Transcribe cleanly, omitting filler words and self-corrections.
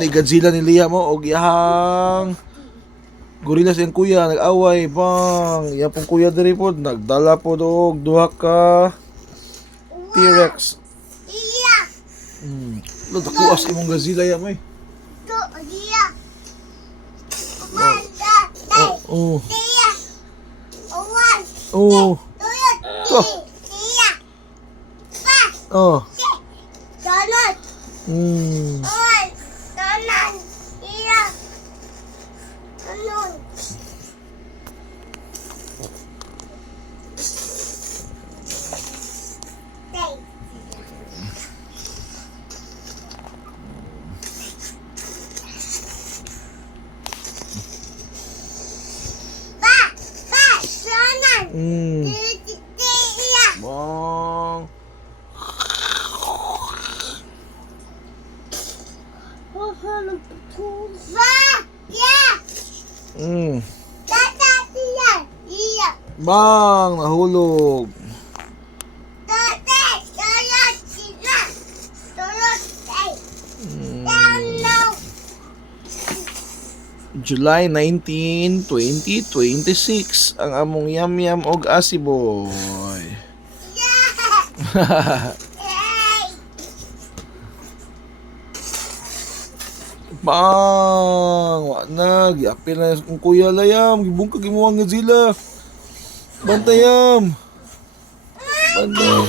Ni Godzilla ni Liam mo og iyang gorilla sa iyang kuya nag-away bang iya pong kuya diri pod nagdala pod og duha ka T-Rex. Lo dakuas imong Godzilla ya may. Oh. Oh. Oh. Oh. Donut. Hmm. Donut. Iya. Donut. Hmm. Iya. Bang. Hmm. Bang nahulog. July 19, 2026 ang among Yam Yam og Asiboy. Bang! Wa na, giapil na kung Kuya Layam, gibungkag imo ang Godzilla. Bantayam. Bantayam.